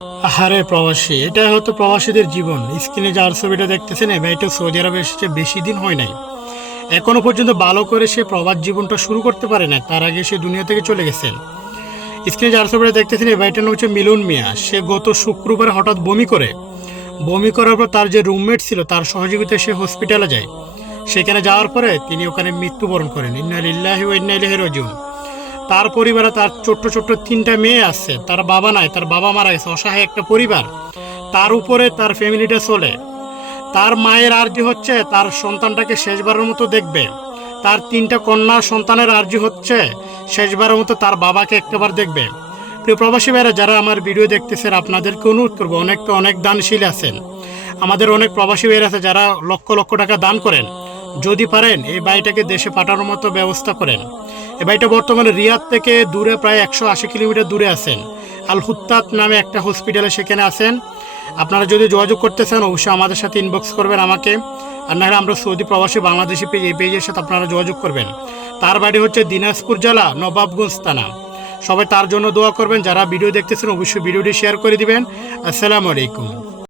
আহারে প্রবাসী, এটা হয়তো প্রবাসীদের জীবন। স্ক্রিনে যার ছবিটা দেখতেছেন এই ভাইটা সৌদি আরবে এসেছে বেশি দিন হয় নাই, এখনো পর্যন্ত ভালো করে সে প্রবাস জীবনটা শুরু করতে পারে না, তার আগে সে দুনিয়া থেকে চলে গেছেন। স্ক্রিনে যার ছবিটা দেখতেছেন এই ভাইটার নাম হচ্ছে মিলন মিয়া। সে গত শুক্রবার হঠাৎ বমি করে, বমি করার পর তার যে রুমমেট ছিল তার সহযোগিতায় সে হসপিটালে যায়। সেখানে যাওয়ার পরে তিনি ওখানে মৃত্যুবরণ করেন। ইন্না লিল্লাহি ওয়া ইন্না ইলাইহি রাজিউন। তার পরিবারে তার ছোট্ট ছোট্ট তিনটা মেয়ে আছে, তার বাবা নাই, তার বাবা মারা গেছে, অসহায় একটা পরিবার। তার উপরে তার ফ্যামিলিটা চলে। তার মায়ের আর্জি হচ্ছে তার সন্তানটাকে শেষবারের মতো দেখবে। তার তিনটা কন্যা সন্তানের আর্জি হচ্ছে শেষবারের মতো তার বাবাকে একটাবার দেখবে। প্রিয় প্রবাসী ভাইরা, যারা আমার ভিডিও দেখতেছেন আপনাদেরকে অনুরোধ করবো, অনেক অনেক দানশীল আছেন, আমাদের অনেক প্রবাসী ভাইরা আছে যারা লক্ষ লক্ষ টাকা দান করেন। যদি পারেন এই ভাইটাকে দেশে পাঠানোর মতো ব্যবস্থা করেন। এই ভাইটা বর্তমানে রিয়াদ থেকে দূরে প্রায় 180 কিলোমিটার দূরে আছেন। আল হুত্তাত নামে একটা হসপিটালে সেখানে আছেন। আপনারা যদি যোগাযোগ করতে চান অবশ্যই আমাদের সাথে ইনবক্স করবেন আমাকে, আর না হলে আমরা সৌদি প্রবাসী বাংলাদেশি পেজ, এই পেজের সাথে আপনারা যোগাযোগ করবেন। তার বাড়ি হচ্ছে দিনাজপুর জেলা নবাবগঞ্জ থানা। সবাই তার জন্য দোয়া করবেন। যারা ভিডিও দেখতেছেন অবশ্যই ভিডিওটি শেয়ার করে দিবেন। আসসালামু আলাইকুম।